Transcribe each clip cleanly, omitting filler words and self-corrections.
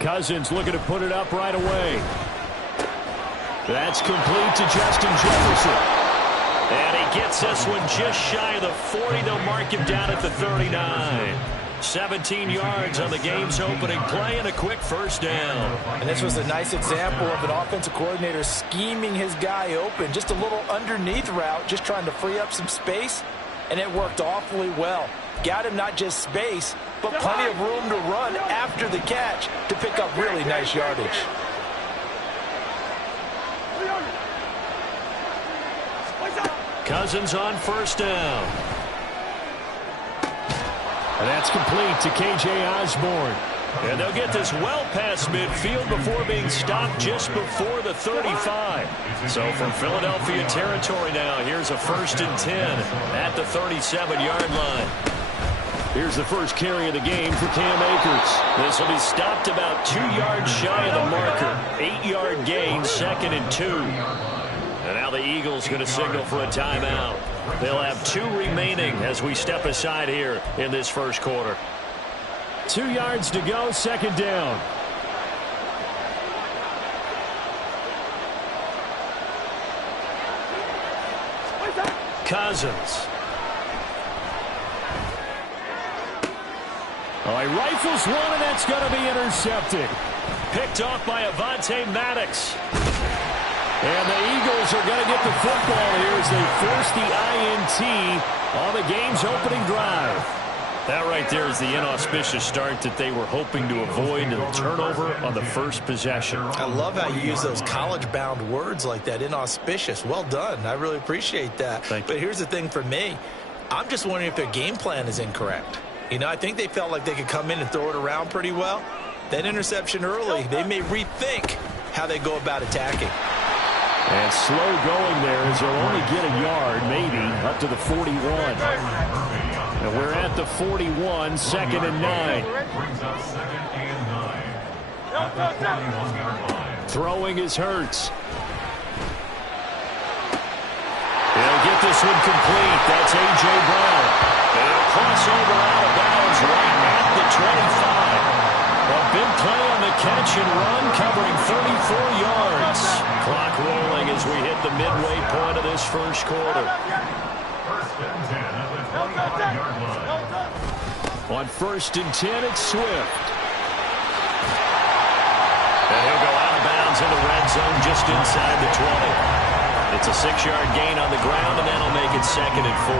Cousins looking to put it up right away. That's complete to Justin Jefferson. And he gets this one just shy of the 40. They'll mark him down at the 39. 17 yards on the game's opening play and a quick first down. And this was a nice example of an offensive coordinator scheming his guy open. Just a little underneath route, just trying to free up some space, and it worked awfully well. Got him not just space, but plenty of room to run after the catch to pick up really nice yardage. Cousins on first down. And that's complete to K.J. Osborne. And they'll get this well past midfield before being stopped just before the 35. So from Philadelphia territory now, here's a 1st and 10 at the 37-yard line. Here's the first carry of the game for Cam Akers. This will be stopped about 2 yards shy of the marker. 8-yard gain, 2nd and 2. And now the Eagles going to signal for a timeout. They'll have 2 remaining as we step aside here in this first quarter. 2 yards to go, 2nd down. Cousins. Oh, he rifles one, and that's going to be intercepted. Picked off by Avonte Maddox. And the Eagles are going to get the football here as they force the INT on the game's opening drive. That right there is the inauspicious start that they were hoping to avoid, and a turnover on the first possession. I love how you use those college-bound words like that, inauspicious. Well done. I really appreciate that. Thank you. But here's the thing for me. I'm just wondering if their game plan is incorrect. You know, I think they felt like they could come in and throw it around pretty well. That interception early, they may rethink how they go about attacking. And slow going there as they'll only get a yard, maybe, up to the 41. And we're at the 41, 2nd and 9. Throwing is Hurts. He'll get this one complete. That's A.J. Brown. They'll cross over out of bounds right at the 25. A big play on the catch and run, covering 34 yards. Clock rolling as we hit the midway point of this first quarter. On 1st and 10, it's Swift. And he'll go out of bounds in the red zone just inside the 20. It's a 6-yard gain on the ground, and that'll make it 2nd and 4.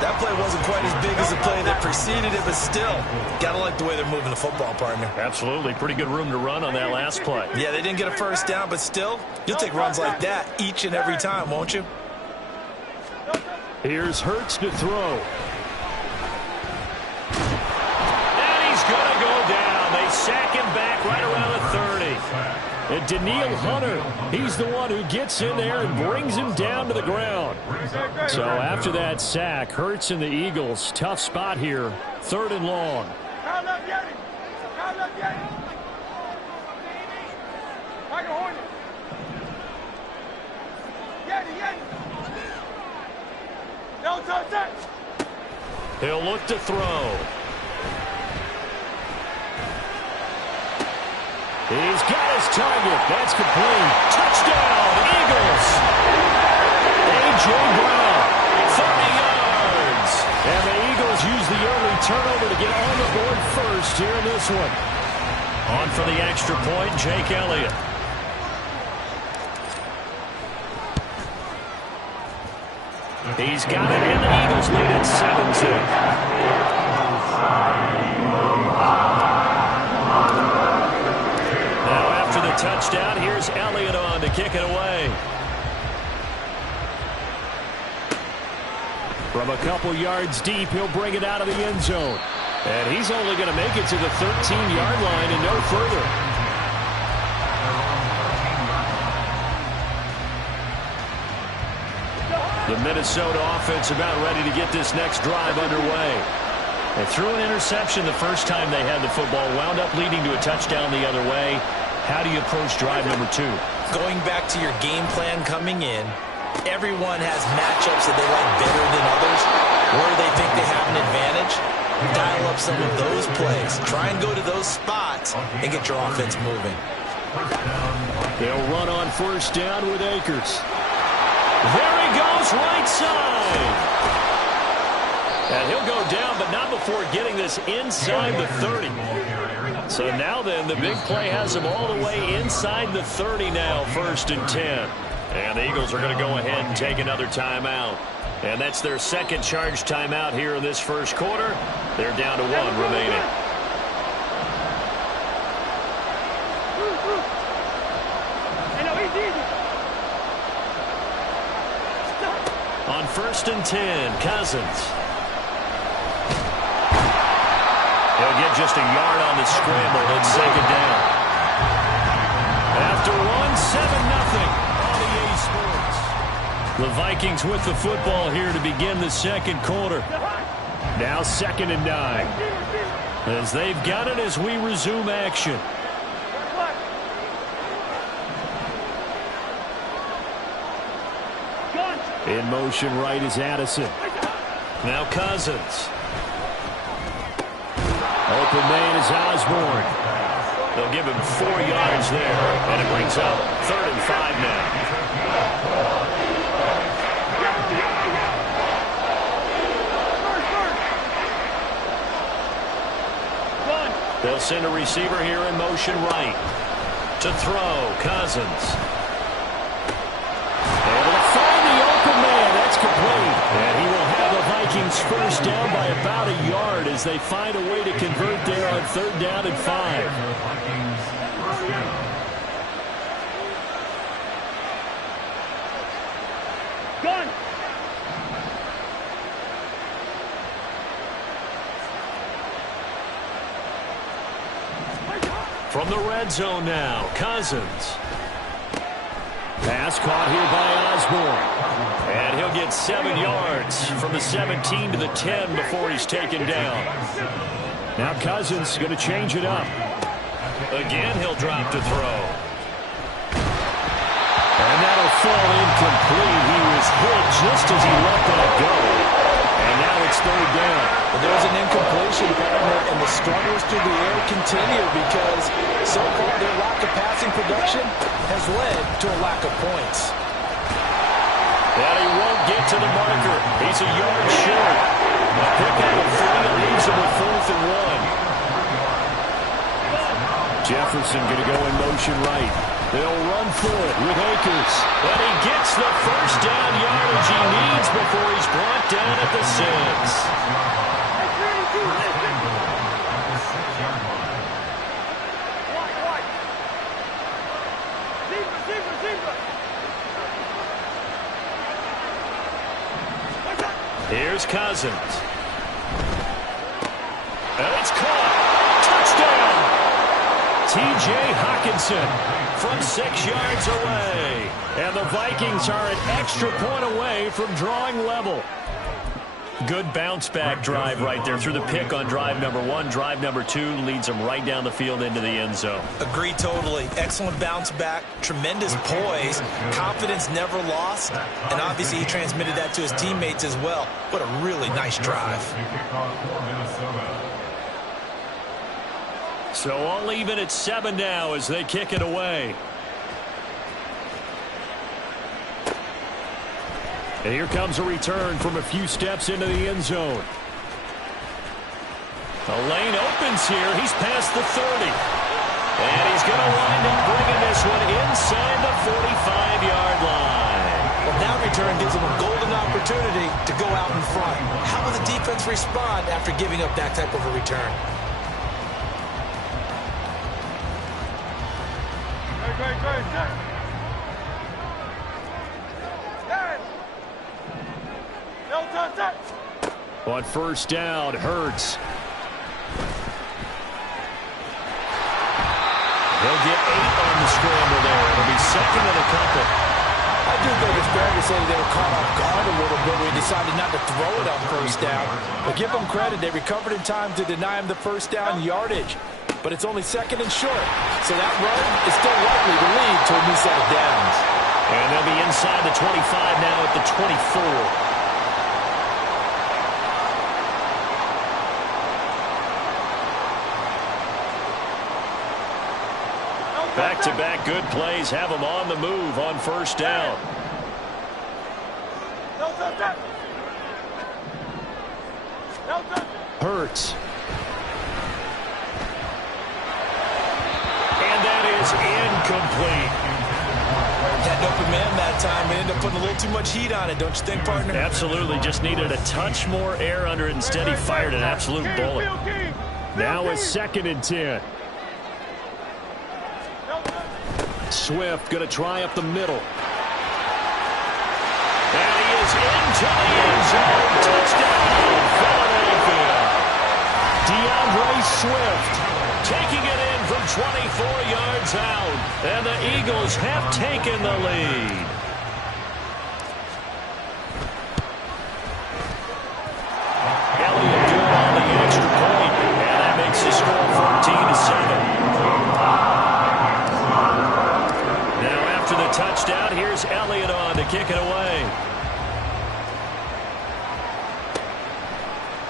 That play wasn't quite as big as the play that preceded it, but still, got to like the way they're moving the football, partner. Absolutely. Pretty good room to run on that last play. Yeah, they didn't get a first down, but still, you'll take runs like that each and every time, won't you? Here's Hurts to throw. And he's going to go down. They sack him back right around the 30. And Daniil Hunter, he's the one who gets in there and brings him down to the ground. So after that sack, Hurts and the Eagles, tough spot here, 3rd and long. He'll look to throw. He's got his target. That's complete. Touchdown, Eagles. A.J. Brown, 30 yards. And the Eagles use the early turnover to get on the board first here in this one. On for the extra point, Jake Elliott. He's got it, and the Eagles lead at 7-2. Touchdown. Here's Elliott on to kick it away. From a couple yards deep, he'll bring it out of the end zone. And he's only going to make it to the 13-yard line and no further. The Minnesota offense about ready to get this next drive underway. They threw an interception the first time they had the football, wound up leading to a touchdown the other way. How do you approach drive number 2? Going back to your game plan coming in, everyone has matchups that they like better than others, where they think they have an advantage. Dial up some of those plays. Try and go to those spots and get your offense moving. They'll run on first down with Akers. There he goes, right side. And he'll go down, but not before getting this inside the 30. So now then, the big play has him all the way inside the 30 now, 1st and 10. And the Eagles are going to go ahead and take another timeout. And that's their second charge timeout here in this first quarter. They're down to 1 remaining. On 1st and 10, Cousins. He'll get just a yard on the scramble. It's 2nd down. After 1, 7-0 on EA Sports. The Vikings with the football here to begin the second quarter. Now 2nd and 9. As they've got it as we resume action. In motion right is Addison. Now Cousins. Open man is Osborne. They'll give him 4 yards there, and it brings up 3rd and 5 now. They'll send a receiver here in motion right. To throw, Cousins. Able to find the open man. That's complete. And he will have the Vikings first down by about a yard as they find a way to convert there on 3rd down and 5. Gun. From the red zone now, Cousins. Pass caught here by Osborne. And he'll get 7 yards from the 17 to the 10 before he's taken down. Now Cousins going to change it up. Again, he'll drop to throw. And that'll fall incomplete. He was hit just as he let that go. And now it's 3rd down. But there was an incompletion, and the struggles through the air continue because so far their lack of passing production has led to a lack of points. And he won't get to the marker. He's a yard short. A pickup of 3 leaves him with 4th and 1. Jefferson going to go in motion right. They'll run for it with Akers. And he gets the first down yardage he needs before he's brought down at the 6. Here's Cousins. And it's caught. Touchdown! T.J. Hockenson from 6 yards away. And the Vikings are an extra point away from drawing level. Good bounce-back drive right there through the pick on drive number 1. Drive number 2 leads them right down the field into the end zone. Agree totally. Excellent bounce-back, tremendous poise, confidence never lost, and obviously he transmitted that to his teammates as well. What a really nice drive. So all even at 7 now as they kick it away. And here comes a return from a few steps into the end zone. The lane opens here. He's past the 30. And he's going to wind up bringing this one inside the 45-yard line. Well, that return gives him a golden opportunity to go out in front. How will the defense respond after giving up that type of a return? Great. On first down, Hurts. He'll get 8 on the scramble there. It'll be 2nd and a couple. I do think it's fair to say they were caught off guard a little bit. We decided not to throw it on first down. But give them credit. They recovered in time to deny him the first down yardage. But it's only 2nd and short. So that run is still likely to lead to a new set of downs. And they'll be inside the 25 now at the 24. Back-to-back good plays have them on the move on first down. Hurts. And that is incomplete. Had an open man that time and ended up putting a little too much heat on it, don't you think, partner? Absolutely. Just needed a touch more air under it. Instead, he fired an absolute bullet. Now a 2nd and 10. Swift going to try up the middle. And he is into the end zone. Touchdown, Philadelphia. DeAndre Swift taking it in from 24 yards out. And the Eagles have taken the lead. Elliott good on the extra point. And that makes the score 14-7. Now after the touchdown, here's Elliott on to kick it away.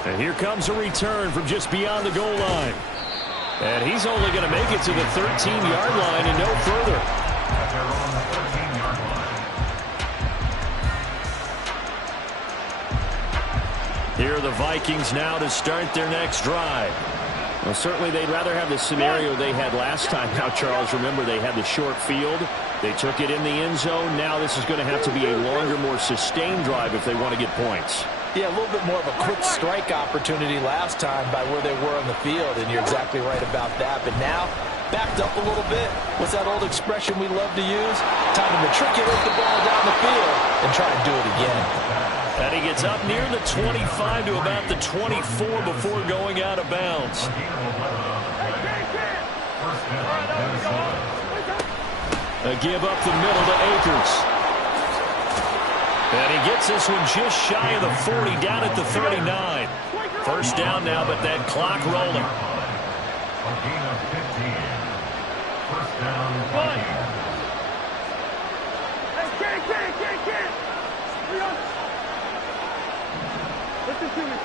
And here comes a return from just beyond the goal line. And he's only going to make it to the 13-yard line and no further. Here are the Vikings now to start their next drive. Well, certainly they'd rather have the scenario they had last time. Now, Charles, remember they had the short field. They took it in the end zone. Now this is going to have to be a longer, more sustained drive if they want to get points. Yeah, a little bit more of a quick strike opportunity last time by where they were on the field, and you're exactly right about that. But now, backed up a little bit. What's that old expression we love to use? Time to matriculate the ball down the field and try and do it again. And he gets up near the 25 to about the 24 before going out of bounds. A give up the middle to Akers. And he gets this one just shy of the 40, down at the 39. First down now, but that clock rolling. First down. Listen to me.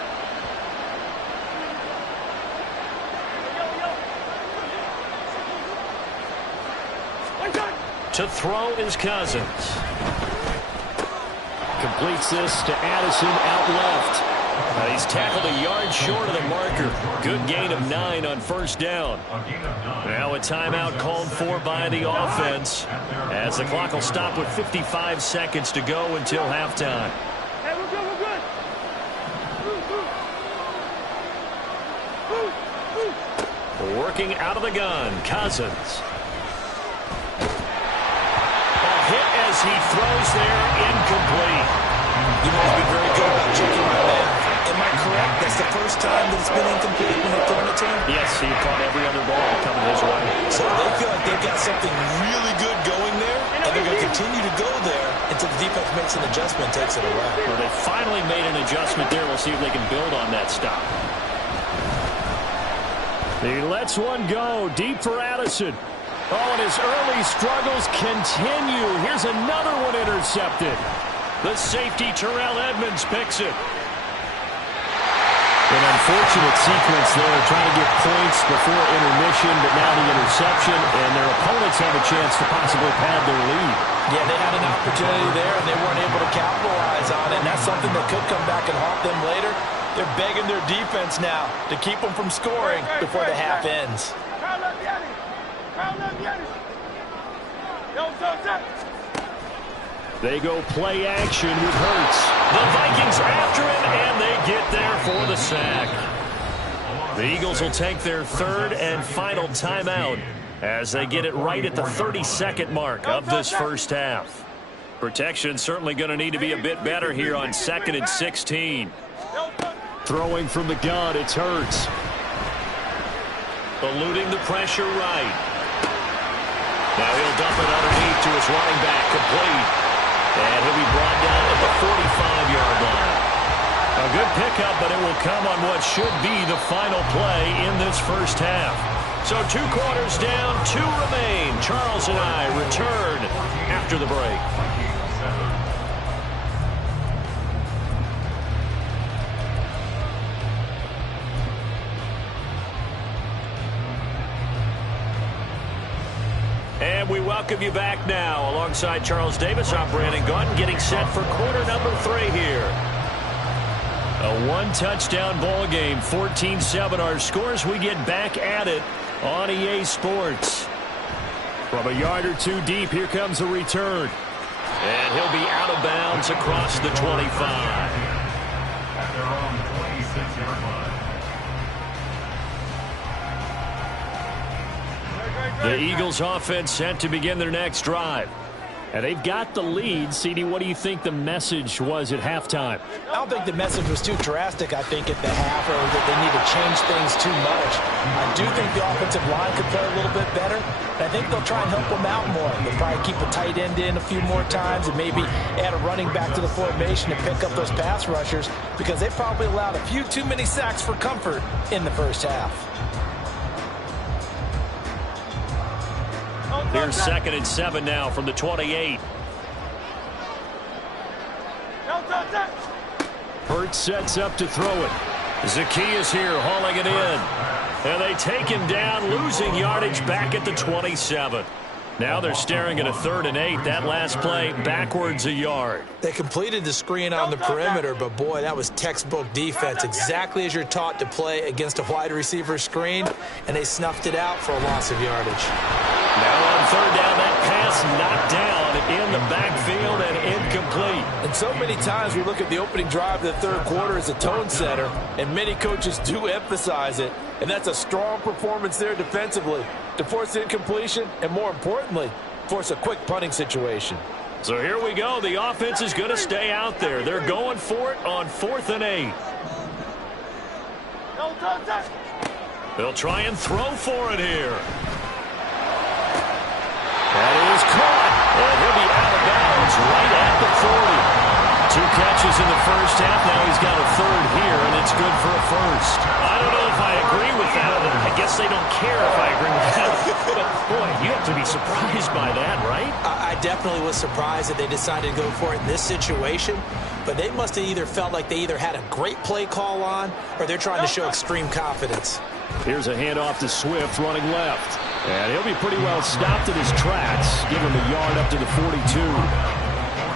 To throw is Cousins. Completes this to Addison out left. He's tackled a yard short of the marker. Good gain of 9 on first down. Now a timeout called for by the offense, as the clock will stop with 55 seconds to go until halftime. Hey, we're good, we're good. Working out of the gun, Cousins. Hit as he throws there, incomplete. You've always been very good about checking my man. Am I correct? That's the first time that it's been incomplete when they've thrown it to him? Yes, he caught every other ball coming his way. So they feel like they've got something really good going there, and they're going to continue to go there until the defense makes an adjustment and takes it away. Well, they finally made an adjustment there. We'll see if they can build on that stop. He lets one go deep for Addison. Oh, and his early struggles continue. Here's another one intercepted. The safety, Terrell Edmonds, picks it. An unfortunate sequence there, trying to get points before intermission, but now the interception, and their opponents have a chance to possibly pad their lead. Yeah, they had an opportunity there, and they weren't able to capitalize on it, and that's something that could come back and haunt them later. They're begging their defense now to keep them from scoring before the half ends. They go play action with Hurts. The Vikings after him, and they get there for the sack. The Eagles will take their third and final timeout as they get it right at the 32nd mark of this first half. Protection certainly going to need to be a bit better here on 2nd and 16. Throwing from the gun, it's Hurts. Eluding the pressure right. Now he'll dump it underneath to his running back, complete. And he'll be brought down at the 45-yard line. A good pickup, but it will come on what should be the final play in this first half. So 2 quarters down, 2 remain. Charles and I return after the break. And we welcome you back now. Alongside Charles Davis, I'm Brandon Gaudin, getting set for quarter number 3 here. A one-touchdown ball game, 14-7 our scores. We get back at it on EA Sports. From a yard or two deep, here comes a return. And he'll be out of bounds across the 25. At their own 26-yard line. The Eagles offense set to begin their next drive. And they've got the lead. CD, what do you think the message was at halftime? I don't think the message was too drastic, I think, at the half, or that they need to change things too much. I do think the offensive line could play a little bit better. And I think they'll try and help them out more. They'll probably keep a tight end in a few more times and maybe add a running back to the formation to pick up those pass rushers, because they probably allowed a few too many sacks for comfort in the first half. Here's 2nd and 7 now from the 28. Hurts sets up to throw it. Zacchaeus here hauling it in. And they take him down, losing yardage back at the 27. Now they're staring at a 3rd and 8. That last play backwards a yard. They completed the screen on the perimeter, but boy, that was textbook defense, exactly as you're taught to play against a wide receiver screen, and they snuffed it out for a loss of yardage. Now on 3rd down, that pass knocked down in the backfield and incomplete. And so many times we look at the opening drive of the 3rd quarter as a tone setter, and many coaches do emphasize it, and that's a strong performance there defensively to force incompletion and, more importantly, force a quick punting situation. So here we go. The offense is going to stay out there. They're going for it on 4th and 8. They'll try and throw for it here. That is caught, and he'll be out of bounds right at the 40. 2 catches in the first half. Now he's got a 3rd here, and it's good for a 1st. I don't know if I agree with that. I guess they don't care if I agree with that. But, boy, you have to be surprised by that, right? I definitely was surprised that they decided to go for it in this situation, but they must have either felt like they either had a great play call on or they're trying to show extreme confidence. Here's a handoff to Swift running left. And he'll be pretty well stopped in his tracks. Give him a yard up to the 42.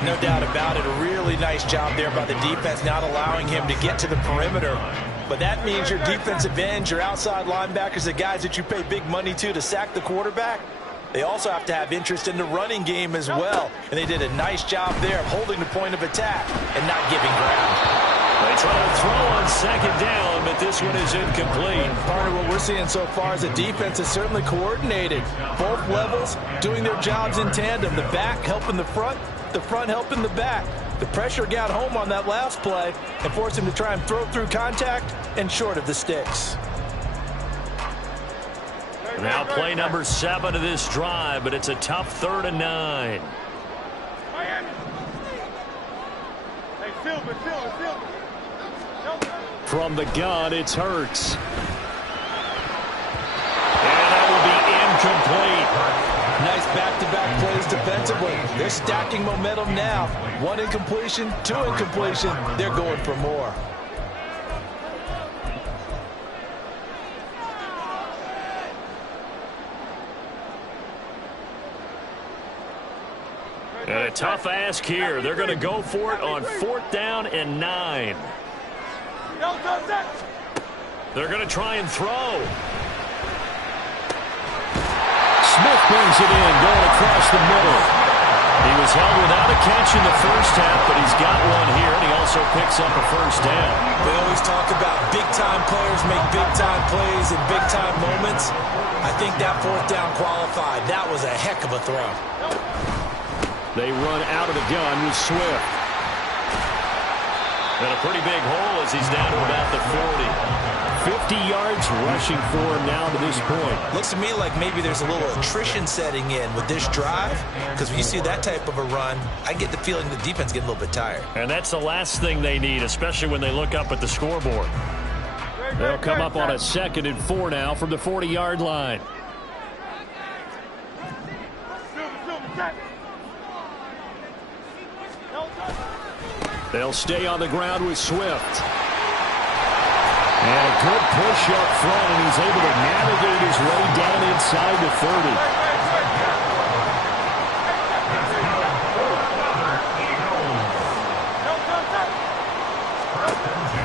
No doubt about it. A really nice job there by the defense, not allowing him to get to the perimeter. But that means your defensive ends, your outside linebackers, the guys that you pay big money to sack the quarterback, they also have to have interest in the running game as well. And they did a nice job there of holding the point of attack and not giving ground. They try to throw on 2nd down, but this one is incomplete. Partner, what we're seeing so far is the defense is certainly coordinated. Both levels doing their jobs in tandem. The back helping the front helping the back. The pressure got home on that last play and forced him to try and throw through contact and short of the sticks. Now play number 7 of this drive, but it's a tough 3rd and 9. From the gun, it's Hurts. And that will be incomplete. Nice back-to-back plays defensively. They're stacking momentum now. 1 incompletion, 2 incompletion. They're going for more. And a tough ask here. They're going to go for it on 4th down and 9. They're going to try and throw. Smith brings it in, going across the middle. He was held without a catch in the first half, but he's got one here, and he also picks up a 1st down. We always talk about big-time players make big-time plays in big-time moments. I think that 4th down qualified. That was a heck of a throw. They run out of the gun with Swift. And a pretty big hole as he's down to about the 40. 50 yards rushing for him now to this point. Looks to me like maybe there's a little attrition setting in with this drive, because when you see that type of a run, I get the feeling the defense getting a little bit tired. And that's the last thing they need, especially when they look up at the scoreboard. They'll come up on a 2nd and 4 now from the 40-yard line. They'll stay on the ground with Swift. And a good push up front, and he's able to navigate his way down inside the 30.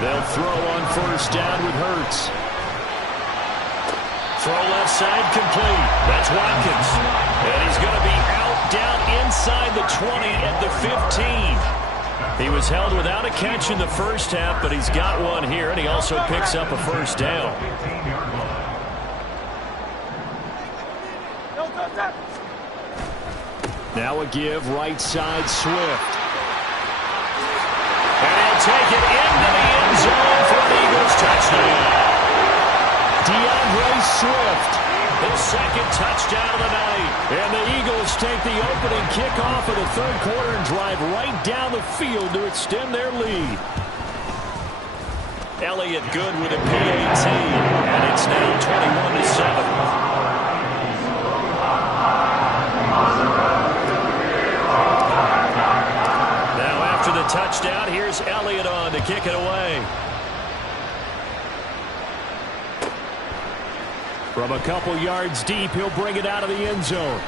They'll throw on first down with Hurts. Throw left side complete. That's Watkins. And he's going to be out down inside the 20 at the 15. He was held without a catch in the first half, but he's got one here, and he also picks up a first down. Now a give right side Swift. And he'll take it into the end zone for an Eagles touchdown. Swift, his second touchdown of the night. And the Eagles take the opening kickoff of the third quarter and drive right down the field to extend their lead. Elliott good with a PAT, and it's now 21-7. Now after the touchdown, here's Elliott on to kick it away. From a couple yards deep, he'll bring it out of the end zone.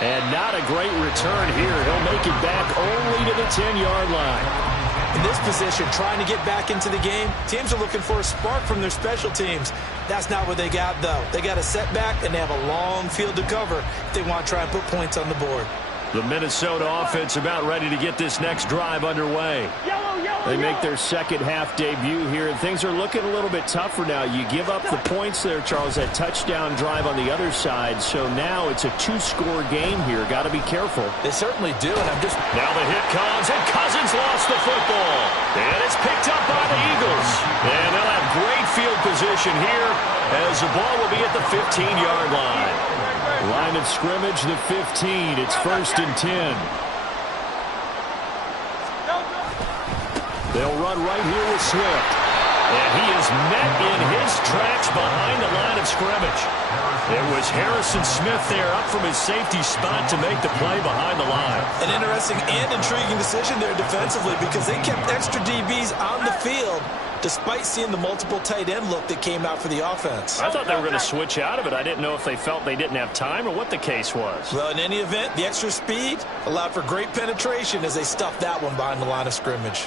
And not a great return here. He'll make it back only to the 10-yard line. In this position, trying to get back into the game, teams are looking for a spark from their special teams. That's not what they got, though. They got a setback, and they have a long field to cover if they want to try and put points on the board. The Minnesota offense about ready to get this next drive underway. They make their second half debut here, and things are looking a little bit tougher now. You give up the points there, Charles, that touchdown drive on the other side. So now it's a two-score game here. Got to be careful. They certainly do, and I'm just... Now the hit comes, and Cousins lost the football. And it's picked up by the Eagles. And they'll have great field position here as the ball will be at the 15-yard line. Line of scrimmage, the 15. It's 1st and 10. They'll run right here with Swift. And he is met in his tracks behind the line of scrimmage. It was Harrison Smith there up from his safety spot to make the play behind the line. An interesting and intriguing decision there defensively because they kept extra DBs on the field despite seeing the multiple tight end look that came out for the offense. I thought they were going to switch out of it. I didn't know if they felt they didn't have time or what the case was. Well, in any event, the extra speed allowed for great penetration as they stuffed that one behind the line of scrimmage.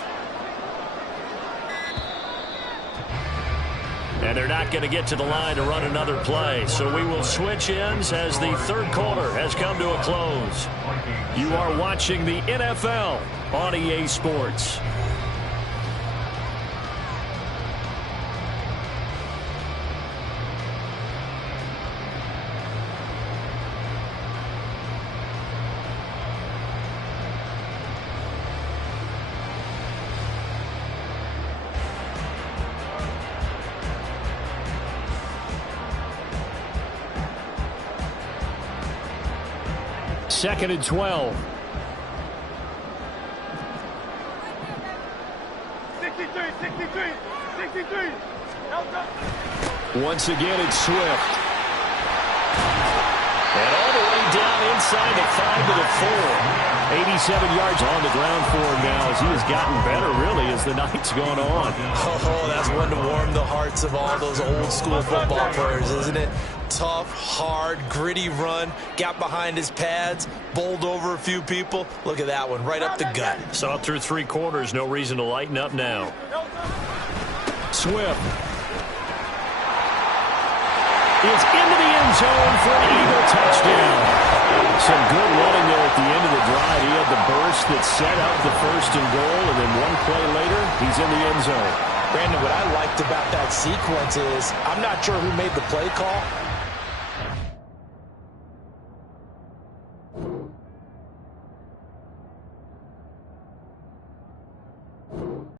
And they're not going to get to the line to run another play. So we will switch ends as the third quarter has come to a close. You are watching the NFL on EA Sports. Second and 12. 63. Once again, it's Swift. And all the way down inside the 5 to the 4. 87 yards on the ground for him now as he has gotten better, really, as the night's gone on. Oh, that's one to warm the hearts of all those old-school football players, isn't it? Tough, hard, gritty run, got behind his pads, bowled over a few people. Look at that one, right up the gut. Saw it through 3 quarters, no reason to lighten up now. Swift is into the end zone for an Eagle touchdown. Some good running there at the end of the drive. He had the burst that set up the 1st and goal, and then one play later, he's in the end zone. Brandon, what I liked about that sequence is I'm not sure who made the play call,